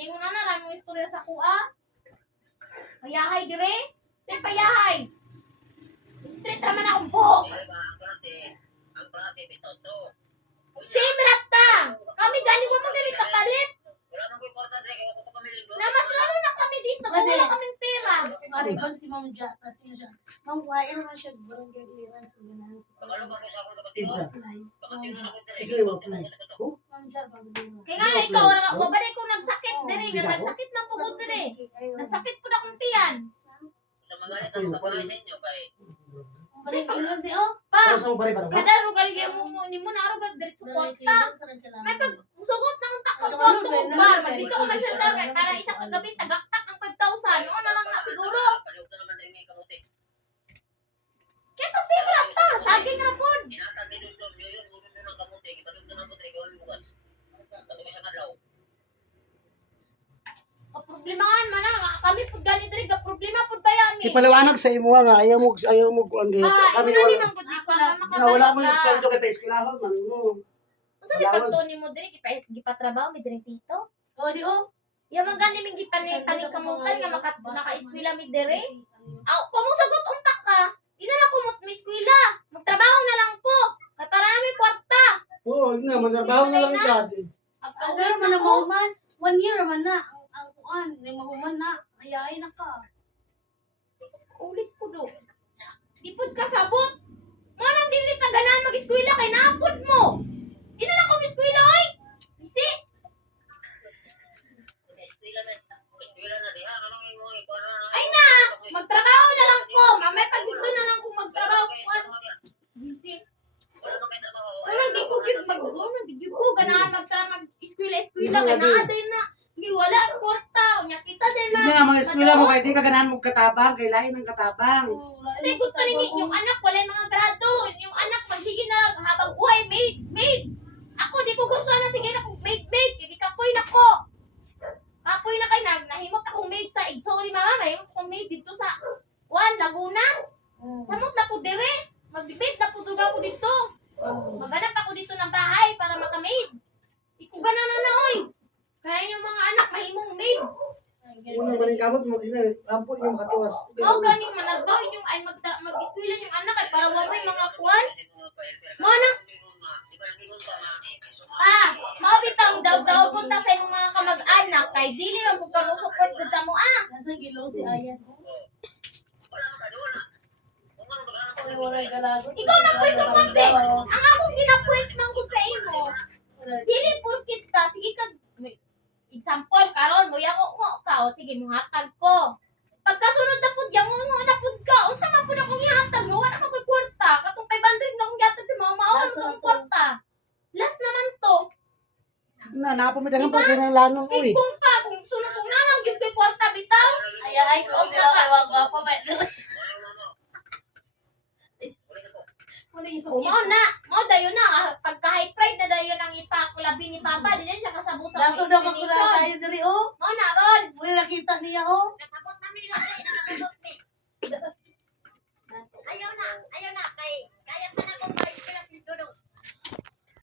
Hindi mo na naraming istorya sa kuha. Payahay dire. Say payahay. Straight naman akong buhok. Ang klase, bitoto. Same rata. Kami gani mo magalit kapalit. Wala nang kwarta dire kay ko pamilya do. Na mas lalo na kami dito kung wala kaming pera. Mariban si Ma'am Jata, siya. Ma'am, kuhain naman siya barangay clearance. Ganahan sa Sakalo ba ko sa ako kapatid? Kinsa? Kapatid na ako dire. Kasi yung apply. Oh, Ma'am Jata, bagay Kaya nga ikaw wa ba ko nagsakit dire nga nagsakit na pugod dire. Nagsakit po na akong tiyan. Sa mga ito ang kapatid ninyo kay Balik ulo di oh. Pa. para sa mo pare para. Kada rugal gyud mo ni mo na rugal dire suporta. May pag sugot ng takot ko bar, dito ko magsasar kay para isa ka gabi tagaktak ang 5,000. Oo na lang na siguro. paliw na naman dire may kamote. Kaya to si rata, saging ra pod. Inatag ni Dudon yun ulo na kamote gipaliw na mo dire gawin bukas. Katong isang adlaw. Problemahan man na kami pud gani dire ga problema pud kaya mi. Ipaliwanag sa imo nga ayaw mo kuan dito. Kami Kami wala. man pud Wala mo yung sweldo kay pa-eskwelahan man mo. Unsa ni pagtuni mo dire gipatrabaho mi dire pito? Oh, di oh. Ya man gani min paningkamutan nga naka-eskwela mi dire. Aw, pamusagot unta ka. Di na lang kumot mi eskwela. Magtrabaho na lang ko. Kay para mi kwarta. Oo, na manarbaho na lang ka. Sir, man na mahuman. 1 year man na. Ang kuan, ni mahuman na. Ayaay na ka. Ulit ko do. Di pud ka sabot. Mo nang dili ta ganahan mag-eskwela kay naapod mo. Di na lang ko eskwela oy. Bisi. Eskwela na diha kanang imo ikuan na. Ay na, magtrabaho na lang ko. Mamay pagdito na lang ko magtrabaho ko. Bisi. Wala man kay trabaho. Wala di ko gyud mag-video ko ganahan mag-eskwela kay naa din na. Gi wala kwarta. Nya kita din Hindi nga mga eskwela mo kay di ka ganahan mo katabang, kay lain ng katabang. Kasi gusto ni yung anak wala yung mga grado. Yung anak magsige na habang buhay maid. Ako di ko gusto na sige na kung maid. Kaya kapoy na ko. Kapoy na kay nahimot akong maid sa sorry mama, nahimot akong maid dito sa Laguna. Samot na po dire. Mag-maid na po duga ko dito. Maghanap ako dito ng bahay para maka-maid. Iko gana na oy. Kaya yung mga anak mahimong maid. Una man kamot mo gina, ampun yung katiwas. O ganing manarbaw yung ay mag-eskwela yung anak ay para wa may mga kuwan. Manang mao bitaw daw punta sa imong mga kamag-anak kay dili man pud kamo support gud sa mo Nasa gilong si Ayan. Wala man kay wala. Kung ano maghanap Ay, wala galagot. Ikaw na pwede ka pambe. Ang akong ginapuwit man gud sa imo. Dili porkit ka sige ka example karon mo yango mo ka o sige muhatag ko. Pagkasunod na pud yango mo na pud ka. Unsa man pud akong ihatag nga wala man koy kwarta. Katong 500 na akong gihatag sa mga mao Last sa naman to. kwarta. Last naman to. Na napamitang pa kay ng lanong uy. Kung sunod kung nanang gyud koy kwarta bitaw. Ayaay ko sila kay wag gwapo ba. Mao na, mao dayon na pagka high pride na dayon ang ipakulabi ni Papa, di na siya kasabot Dato daw ko na tayo diri oh. Mao na ron. Wala nakita niya oh.